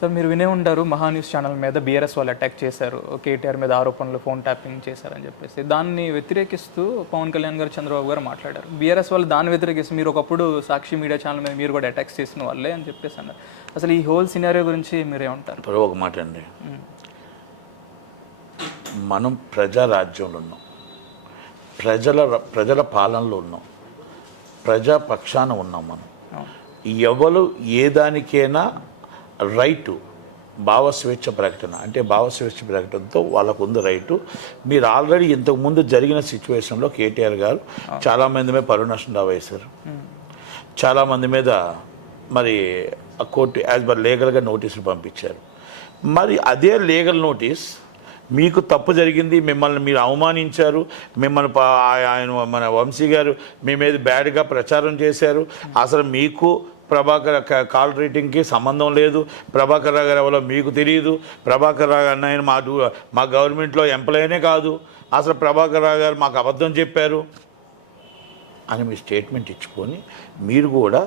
Sir మీరు వినే ఉంటారు మహా న్యూస్ ఛానల్ మీద బీఆర్ఎస్ వాళ్ళు అటాక్ చేశారు కేటీఆర్ మీద ఆరోపణలు ఫోన్ ట్యాపింగ్ చేశారని చెప్పేసి. దాన్ని వ్యతిరేకిస్తూ పవన్ కళ్యాణ్ గారు చంద్రబాబు గారు మాట్లాడారు. బీఆర్ఎస్ వాళ్ళు దాన్ని వ్యతిరేకిస్తూ మీరు ఒకప్పుడు సాక్షి మీడియా ఛానల్ మీద మీరు కూడా అటాక్స్ చేసిన వాళ్ళే అని చెప్పేసి అన్నారు. అసలు ఈ హోల్ సినారియో గురించి మీరేమంటారు ఒక మాట అండి. మనం ప్రజారాజ్యంలో ఉన్నాం. ప్రజల ప్రజల పాలనలో ఉన్నాం. ప్రజా పక్షాన ఉన్నాం మనం. ఎవరు ఏ దానికైనా రైటు భావ స్వేచ్ఛ ప్రకటన. అంటే భావ స్వేచ్ఛ ప్రకటనతో వాళ్ళకు ఉంది రైటు. మీరు ఆల్రెడీ ఇంతకుముందు జరిగిన సిచ్యువేషన్లో కేటీఆర్ గారు చాలామంది మీద పరువు నష్టం దావా వేశారు చాలామంది మీద మరి కోర్టు యాజ్ పర్ లీగల్గా నోటీసులు పంపించారు. మరి అదే లీగల్ నోటీస్ మీకు తప్పు జరిగింది మిమ్మల్ని మీరు అవమానించారు మిమ్మల్ని ఆయన మన వంశీ గారు మీ మీద బ్యాడ్గా ప్రచారం చేశారు. అసలు మీకు ప్రభాకర్ కాల్ రేటింగ్కి సంబంధం లేదు. ప్రభాకర్ రావు గారు ఎవరో మీకు తెలియదు ప్రభాకర్ రావు గారు ఆయన మా మా గవర్నమెంట్లో ఎంప్లాయీనే కాదు. అసలు ప్రభాకర్ రావు గారు మాకు అబద్ధం చెప్పారు. అని మీ స్టేట్మెంట్ ఇచ్చుకొని మీరు కూడా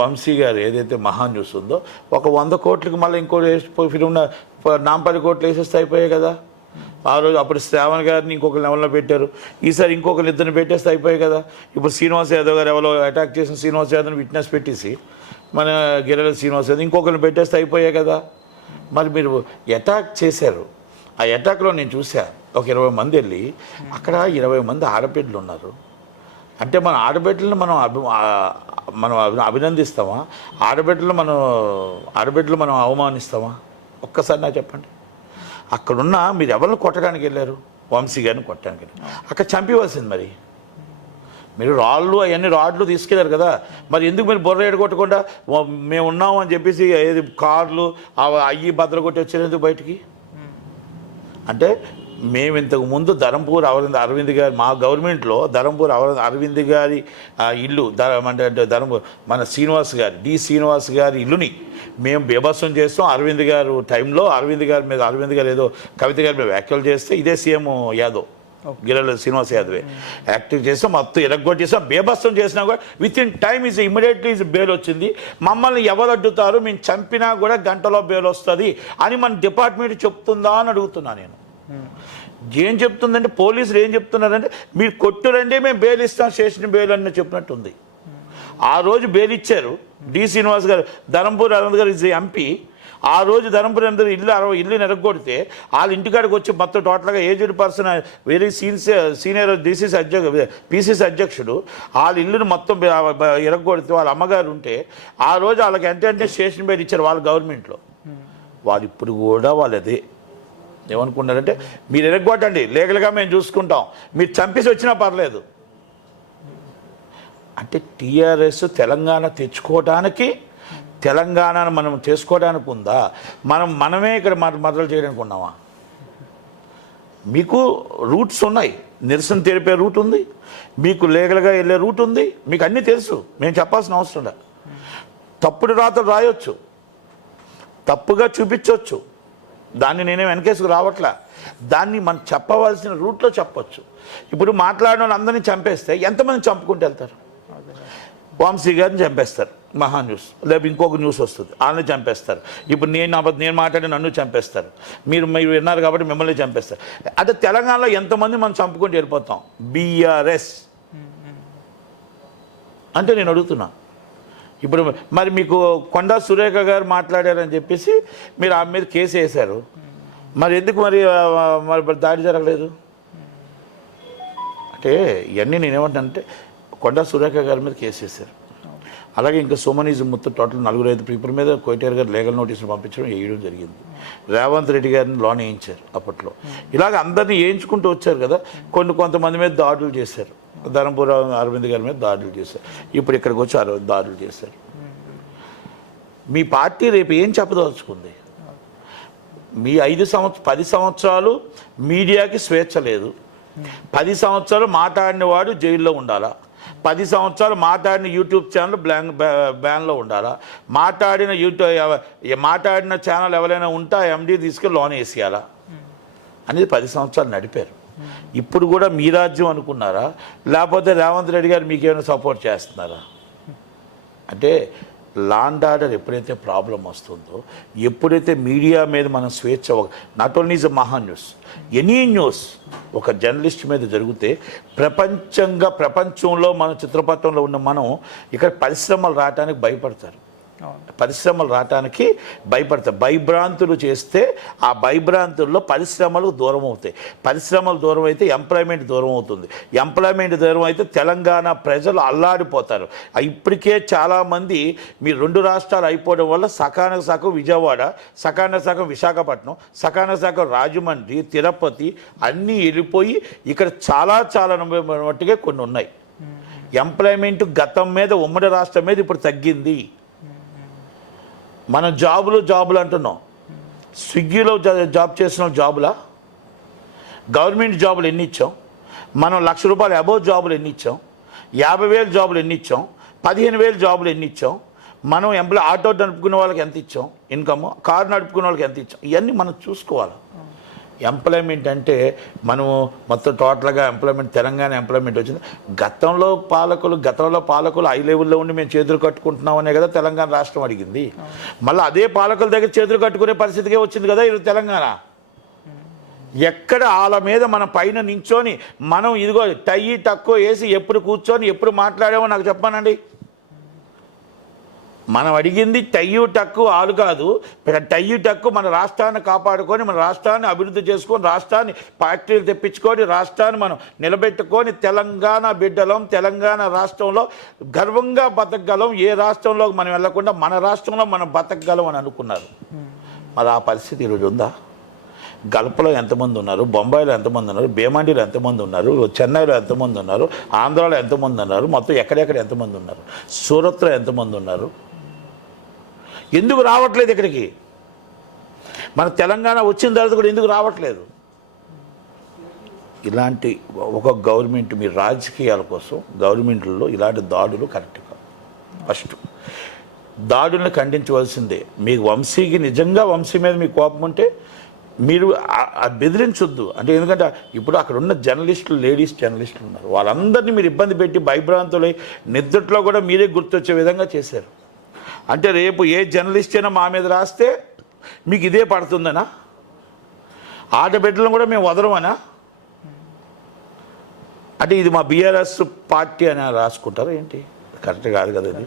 వంశీ గారు ఏదైతే మహా న్యూస్ ఉందో ఒక వంద కోట్లకి మళ్ళీ ఇంకో ఫిలిం నాంపది కోట్లు వేసేస్తే అయిపోయాయి కదా. ఆ రోజు అప్పుడు శ్రావణ్ గారిని ఇంకొక లెవెల్లో పెట్టారు. ఈసారి ఇంకొకరు ఇద్దరిని పెట్టేస్తే అయిపోయాయి కదా. ఇప్పుడు శ్రీనివాస్ యాదవ్ గారు ఎవరో అటాక్ చేసిన శ్రీనివాస్ యాదవ్ని విట్నెస్ పెట్టేసి మన గిరిల శ్రీనివాస్ యాదవ్ ఇంకొకరిని పెట్టేస్తే అయిపోయాయి కదా. మరి మీరు అటాక్ చేశారు. ఆ అటాక్లో నేను చూసా ఒక ఇరవై మంది వెళ్ళి అక్కడ ఇరవై మంది ఆడపిల్లలు ఉన్నారు. అంటే మన ఆడబిడ్డలను మనం అభి మనం అభినందిస్తామా? ఆడబిడ్డలు మనం ఆడబిడ్డలు మనం అవమానిస్తామా? ఒక్కసారి నాకు చెప్పండి. అక్కడున్న మీరు ఎవరిని కొట్టడానికి వెళ్ళారు? వంశీ గారిని కొట్టడానికి వెళ్ళారు. అక్కడ చంపివలసింది మరి. మీరు రాళ్ళు అవన్నీ రాడ్లు తీసుకెళ్ళారు కదా. మరి ఎందుకు మీరు బుర్ర ఎడగొట్టకుండా మేము ఉన్నాం అని చెప్పేసి ఏది కార్లు అవి అయ్యి భద్ర కొట్టి వచ్చారు ఎందుకు బయటికి? అంటే మేము ఇంతకు ముందు ధరంపూర్ అరవింద్ అరవింద్ గారి మా గవర్నమెంట్లో ధరంపూర్ అరవింద్ అరవింద్ గారి ఆ, ఇల్లు ధర అంటే అంటే ధరంపూర్ మన శ్రీనివాస్ గారి డి శ్రీనివాస్ గారి ఇల్లుని మేము బేభత్సం చేస్తాం. అరవింద్ గారు టైంలో అరవింద్ గారి మీద అరవింద్ గారు ఏదో కవిత గారి మీద వ్యాఖ్యలు చేస్తే ఇదే సీఎం యాదవ్ గిరల శ్రీనివాస్ యాదవే. యాక్టివ్ చేస్తాం మొత్తం ఎరగొట్టేసాం బేభత్సం చేసినా కూడా with in time is immediately is bail వచ్చింది. మమ్మల్ని ఎవరు అడ్డుతారు? మేము చంపినా కూడా గంటలో బెయిల్ వస్తుంది అని మన డిపార్ట్మెంట్ చెప్తుందా అని అడుగుతున్నా నేను. ఏం చెప్తుందంటే పోలీసులు ఏం చెప్తున్నారంటే మీరు కొట్టురండి మేము బెయిల్ ఇస్తాం స్టేషన్ బెయిల్ అని చెప్పినట్టుంది. ఆ రోజు బెయిల్ ఇచ్చారు. డి శ్రీనివాస్ గారు ధరంపూర్ అనంత్ గారు ఇస్ ఎంపీ. ఆ రోజు ధరంపూర్ అందరూ ఇల్లు అరవై ఇల్లు నెరగొడితే వాళ్ళ ఇంటికాడికి వచ్చి మొత్తం టోటల్గా aged person very senior senior DCC అధ్యక్ష పీసీసీ అధ్యక్షుడు వాళ్ళ ఇల్లుని మొత్తం ఇరగొడితే వాళ్ళ అమ్మగారు ఉంటే ఆ రోజు వాళ్ళకి ఎంటే స్టేషన్ పేరు ఇచ్చారు వాళ్ళ గవర్నమెంట్లో. వాళ్ళు ఇప్పుడు కూడా వాళ్ళు అదే ఏమనుకున్నారంటే మీరు ఎరగొట్టండి లీగల్గా మేము చూసుకుంటాం. మీరు చంపేసి వచ్చినా పర్లేదు. అంటే టీఆర్ఎస్ తెలంగాణ తెచ్చుకోవడానికి తెలంగాణను మనం చేసుకోవడానికి ఉందా? మనం మనమే ఇక్కడ మొద- మొదలు చేయడానికి ఉన్నామా మీకు రూట్స్ ఉన్నాయి. నిరసన తెలిపే రూట్ ఉంది. మీకు లీగల్గా వెళ్ళే రూట్ ఉంది. మీకు అన్నీ తెలుసు. మేము చెప్పాల్సిన అవసరం లేదు తప్పుడు రాతలు రాయొచ్చు. తప్పుగా చూపించవచ్చు దాన్ని నేనే వెనకేసుకు రావట్లా. దాన్ని మనం చెప్పవలసిన రూట్లో చెప్పచ్చు. ఇప్పుడు మాట్లాడిన వాళ్ళందరినీ చంపేస్తే ఎంతమంది చంపుకుంటూ వెళ్తారు? వంశీ గారిని చంపేస్తారు. మహా న్యూస్. లేకపోతే ఇంకొక న్యూస్ వస్తుంది. వాళ్ళని చంపేస్తారు. ఇప్పుడు నేను నా నేను మాట్లాడి నన్ను చంపేస్తారు. మీరు మీరు విన్నారు కాబట్టి మిమ్మల్ని చంపేస్తారు. అంటే తెలంగాణలో ఎంతమంది మనం చంపుకుంటూ వెళ్ళిపోతాం? బీఆర్ఎస్. అంటే నేను అడుగుతున్నా. ఇప్పుడు మరి మీకు కొండా సురేఖ గారు మాట్లాడారని చెప్పేసి మీరు ఆమె మీద కేసు వేశారు. మరి ఎందుకు మరి మరి దాడి జరగలేదు? అంటే ఇవన్నీ నేనేమంటానంటే కొండా సురేఖ గారి మీద కేసు వేశారు. అలాగే ఇంకా సోమనీజం మొత్తం టోటల్ నలుగురు ఐదు పీపుల్ మీద కోయిటేర్ గారు లీగల్ నోటీసులు పంపించడం వేయడం జరిగింది. రేవంత్ రెడ్డి గారిని లోన్ వేయించారు అప్పట్లో. ఇలాగ అందరినీ వేయించుకుంటూ వచ్చారు కదా కొన్ని కొంతమంది మీద దాడులు చేశారు. ధర్మపురం అరవింద్ గారి మీద దాడులు చేశారు. ఇప్పుడు ఇక్కడికి వచ్చి అరవై దాడులు చేశారు. మీ పార్టీ రేపు ఏం చెప్పదలుచుకుంది? మీ ఐదు సంవత్స పది సంవత్సరాలు మీడియాకి స్వేచ్ఛ లేదు. పది సంవత్సరాలు మాట్లాడిన వాడు జైల్లో ఉండాలా? పది సంవత్సరాలు మాట్లాడిన యూట్యూబ్ ఛానల్ బ్లాన్ బ్యాన్లో ఉండాలా? మాట్లాడిన యూట్యూబ్ మాట్లాడిన ఛానల్ ఎవరైనా ఉంటే ఎండీ తీసుకెళ్ళి లోన్ వేసేయాలా? అనేది పది సంవత్సరాలు నడిపారు. ఇప్పుడు కూడా మీ రాజ్యం అనుకున్నారా? లేకపోతే రేవంత్ రెడ్డి గారు మీకేమైనా సపోర్ట్ చేస్తున్నారా? అంటే లాండ్ ఆర్డర్ ఎప్పుడైతే ప్రాబ్లం వస్తుందో ఎప్పుడైతే మీడియా మీద మనం స్వేచ్ఛ not only is a Maha news any news ఒక జర్నలిస్ట్ మీద జరిగితే ప్రపంచంగా ప్రపంచంలో మన చిత్రపటంలో ఉన్న మనం ఇక్కడ పరిశ్రమలు రావడానికి భయపడతారు. పరిశ్రమలు రావటానికి భయపడతాయి భయభ్రాంతులు చేస్తే ఆ భయభ్రాంతుల్లో పరిశ్రమలు దూరం అవుతాయి. పరిశ్రమలు దూరం అయితే ఎంప్లాయ్మెంట్ దూరం అవుతుంది. ఎంప్లాయ్మెంట్ దూరం అయితే తెలంగాణ ప్రజలు అల్లాడిపోతారు. ఇప్పటికే చాలామంది మీ రెండు రాష్ట్రాలు అయిపోవడం వల్ల సకాన సగం విజయవాడ సకాన సగం విశాఖపట్నం సకాన సగం రాజమండ్రి తిరుపతి అన్నీ వెళ్ళిపోయి ఇక్కడ చాలా చాలా మట్టుగా కొన్ని ఉన్నాయి. ఎంప్లాయ్మెంట్ గతం మీద ఉమ్మడి రాష్ట్రం మీద ఇప్పుడు తగ్గింది. మనం జాబులు జాబులు అంటున్నాం. స్విగ్గీలో జాబ్ చేసిన జాబులా? గవర్నమెంట్ జాబులు ఎన్ని ఇచ్చాం? మనం లక్ష రూపాయలు అబోవ్ జాబులు ఎన్ని ఇచ్చాం? యాభై వేలు జాబులు ఎన్ని ఇచ్చాం? పదిహేను వేలు జాబులు ఎన్ని ఇచ్చాం? మనం ఎంప్లాయ్ ఆటో నడుపుకునే వాళ్ళకి ఎంత ఇచ్చాం? ఇన్కమ్ కారు నడుపుకునే వాళ్ళకి ఎంత ఇచ్చాం? ఇవన్నీ మనం చూసుకోవాలి? ఎంప్లాయ్మెంట్ అంటే మనము మొత్తం టోటల్గా ఎంప్లాయ్మెంట్ తెలంగాణ ఎంప్లాయ్మెంట్ వచ్చింది. గతంలో పాలకులు గతంలో పాలకులు హై లెవెల్లో ఉండి మేము చేతులు కట్టుకుంటున్నామనే కదా తెలంగాణ రాష్ట్రం అడిగింది. మళ్ళీ అదే పాలకుల దగ్గర చేతులు కట్టుకునే పరిస్థితికే వచ్చింది కదా ఇది తెలంగాణ. ఎక్కడ వాళ్ళ మీద మన పైన నించొని మనం ఇదిగో టయ్యి తక్కువ వేసి ఎప్పుడు కూర్చొని ఎప్పుడు మాట్లాడామో నాకు చెప్పానండి. మనం అడిగింది టయ్యు టక్కు ఆలు కాదు టయ్యు టక్కు మన రాష్ట్రాన్ని కాపాడుకొని మన రాష్ట్రాన్ని అభివృద్ధి చేసుకొని రాష్ట్రాన్ని ఫ్యాక్టరీలు తెప్పించుకొని రాష్ట్రాన్ని మనం నిలబెట్టుకొని తెలంగాణ బిడ్డలం తెలంగాణ రాష్ట్రంలో గర్వంగా బతకగలం. ఏ రాష్ట్రంలో మనం వెళ్ళకుండా మన రాష్ట్రంలో మనం బతకగలం అని అనుకున్నారు. మరి ఆ పరిస్థితి ఈరోజు ఉందా? గల్పలో ఎంతమంది ఉన్నారు? బొంబాయిలో ఎంతమంది ఉన్నారు? భీమాండిలో ఎంతమంది ఉన్నారు? చెన్నైలో ఎంతమంది ఉన్నారు? ఆంధ్రాలో ఎంతమంది ఉన్నారు? మొత్తం ఎక్కడెక్కడ ఎంతమంది ఉన్నారు? సూరత్లో ఎంతమంది ఉన్నారు? ఎందుకు రావట్లేదు ఇక్కడికి? మన తెలంగాణ వచ్చిన తర్వాత కూడా ఎందుకు రావట్లేదు? ఇలాంటి ఒక గవర్నమెంట్ మీ రాజకీయాల కోసం గవర్నమెంట్లో ఇలాంటి దాడులు కరెక్ట్ కాదు. ఫస్ట్ దాడులను ఖండించవలసిందే. మీకు వంశీకి నిజంగా వంశీ మీద మీ కోపం ఉంటే మీరు బెదిరించొద్దు. అంటే ఎందుకంటే ఇప్పుడు అక్కడ ఉన్న జర్నలిస్టులు లేడీస్ జర్నలిస్టులు ఉన్నారు. వాళ్ళందరినీ మీరు ఇబ్బంది పెట్టి భయభ్రాంతులై నిద్రలో కూడా మీరే గుర్తొచ్చే విధంగా చేశారు. అంటే రేపు ఏ జర్నలిస్ట్ అయినా మా మీద రాస్తే మీకు ఇదే పడుతుందనా? ఆడబిడ్డలను కూడా మేము వదలమనా? అంటే ఇది మా బీఆర్ఎస్ పార్టీ అని రాసుకుంటారా ఏంటి? కరెక్ట్ కాదు కదా ఇది.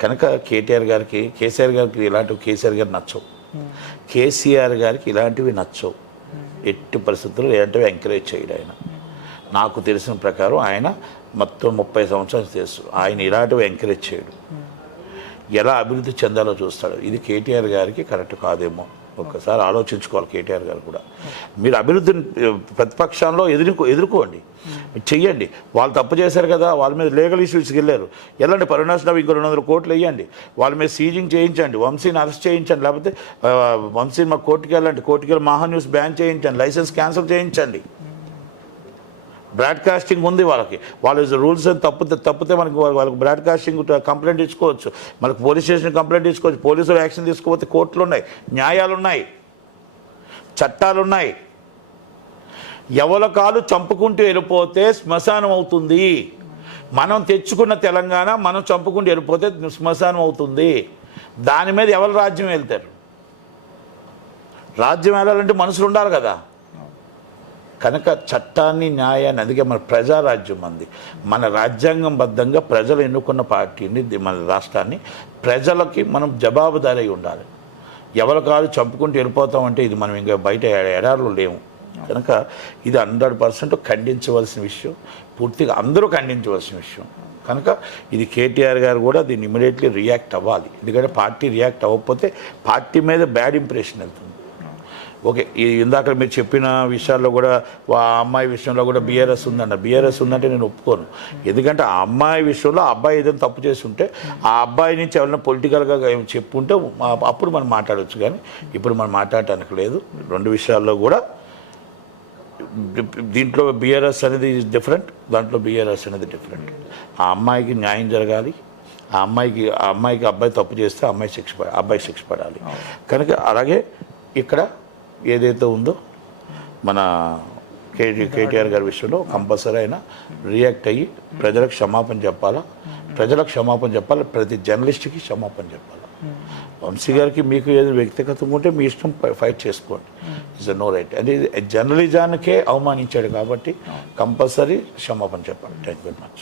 కనుక కేటీఆర్ గారికి కేసీఆర్ గారికి ఇలాంటివి కేసీఆర్ గారు నచ్చవు. కేసీఆర్ గారికి ఇలాంటివి నచ్చవు. ఎట్టి పరిస్థితుల్లో ఇలాంటివి ఎంకరేజ్ చేయడు ఆయన. నాకు తెలిసిన ప్రకారం ఆయన మొత్తం ముప్పై సంవత్సరాలు తెలుసు ఆయన ఇలాంటివి ఎంకరేజ్ చేయడు. ఎలా అభివృద్ధి చెందాలో చూస్తాడు. ఇది కేటీఆర్ గారికి కరెక్ట్ కాదేమో. ఒక్కసారి ఆలోచించుకోవాలి కేటీఆర్ గారు కూడా. మీరు అభివృద్ధిని ప్రతిపక్షంలో ఎదుర్కో ఎదుర్కోండి. చెయ్యండి. వాళ్ళు తప్పు చేశారు కదా వాళ్ళ మీద లీగల్ ఇష్యూస్కి వెళ్ళారు. వెళ్ళండి పరిణాశం ఇంకో రెండు వందల కోట్లు వేయండి వాళ్ళ మీద సీజింగ్ చేయించండి. వంశీని అరెస్ట్ చేయించండి. లేకపోతే వంశీని మా కోర్టుకి వెళ్ళండి. కోర్టుకి వెళ్ళి మహా న్యూస్ బ్యాన్ చేయించండి. లైసెన్స్ క్యాన్సిల్ చేయించండి. బ్రాడ్కాస్టింగ్ ఉంది వాళ్ళకి. వాళ్ళు రూల్స్ అని తప్పితే తప్పితే మనకి వాళ్ళకి బ్రాడ్కాస్టింగ్ కంప్లైంట్ ఇచ్చుకోవచ్చు. మనకు పోలీస్ స్టేషన్ కంప్లైంట్ తీసుకోవచ్చు పోలీసులు యాక్షన్ తీసుకోకపోతే కోర్టులు ఉన్నాయి న్యాయాలు ఉన్నాయి చట్టాలు ఉన్నాయి ఎవల కాలు చంపుకుంటూ వెళ్ళిపోతే శ్మశానం అవుతుంది. మనం తెచ్చుకున్న తెలంగాణ మనం చంపుకుంటూ వెళ్ళిపోతే శ్మశానం అవుతుంది. దాని మీద ఎవరు రాజ్యం వెళ్తారు? రాజ్యం వెళ్ళాలంటే మనుషులు ఉండాలి కదా. కనుక చట్టాన్ని న్యాయాన్ని అందుకే మన ప్రజారాజ్యం అంది. మన రాజ్యాంగం బద్ధంగా ప్రజలు ఎన్నుకున్న పార్టీని మన రాష్ట్రాన్ని. ప్రజలకి మనం జవాబుదారీ ఉండాలి. ఎవరి కాదు చంపుకుంటూ వెళ్ళిపోతామంటే ఇది మనం ఇంకా బయట ఎడారులు లేము. కనుక ఇది హండ్రెడ్ పర్సెంట్ ఖండించవలసిన విషయం. పూర్తిగా అందరూ ఖండించవలసిన విషయం. కనుక ఇది కేటీఆర్ గారు కూడా దీన్ని ఇమీడియట్లీ రియాక్ట్ అవ్వాలి. ఎందుకంటే పార్టీ రియాక్ట్ అవ్వకపోతే పార్టీ మీద బ్యాడ్ ఇంప్రెషన్ వెళ్తుంది. ఓకే ఇందాక మీరు చెప్పిన విషయాల్లో కూడా ఆ అమ్మాయి విషయంలో కూడా బీఆర్ఎస్ ఉందన్న. బీఆర్ఎస్ ఉందంటే నేను ఒప్పుకోను. ఎందుకంటే ఆ అమ్మాయి విషయంలో ఆ అబ్బాయి ఏదైనా తప్పు చేసి ఉంటే ఆ అబ్బాయి నుంచి ఎవరైనా పొలిటికల్గా చెప్పుంటే అప్పుడు మనం మాట్లాడవచ్చు కానీ ఇప్పుడు మనం మాట్లాడటానికి లేదు. రెండు విషయాల్లో కూడా దీంట్లో బీఆర్ఎస్ అనేది డిఫరెంట్ దాంట్లో బీఆర్ఎస్ అనేది డిఫరెంట్ ఆ అమ్మాయికి న్యాయం జరగాలి. ఆ అమ్మాయికి ఆ అమ్మాయికి అబ్బాయి తప్పు చేస్తే అమ్మాయి శిక్ష అబ్బాయి శిక్ష పడాలి. కనుక అలాగే ఇక్కడ ఏదైతే ఉందో మన కేటీ కేటీఆర్ గారి విషయంలో కంపల్సరీ అయినా రియాక్ట్ అయ్యి ప్రజలకు క్షమాపణ చెప్పాలా? ప్రజలకు క్షమాపణ చెప్పాలి? ప్రతి జర్నలిస్ట్కి క్షమాపణ చెప్పాలి? వంశీ గారికి మీకు ఏదో వ్యక్తిగతం ఉంటే మీ ఇష్టం ఫైట్ చేసుకోండి. ఇస్ నో రైట్ అంటే జర్నలిజానికే అవమానించాడు కాబట్టి కంపల్సరీ క్షమాపణ చెప్పాలి. Thank very much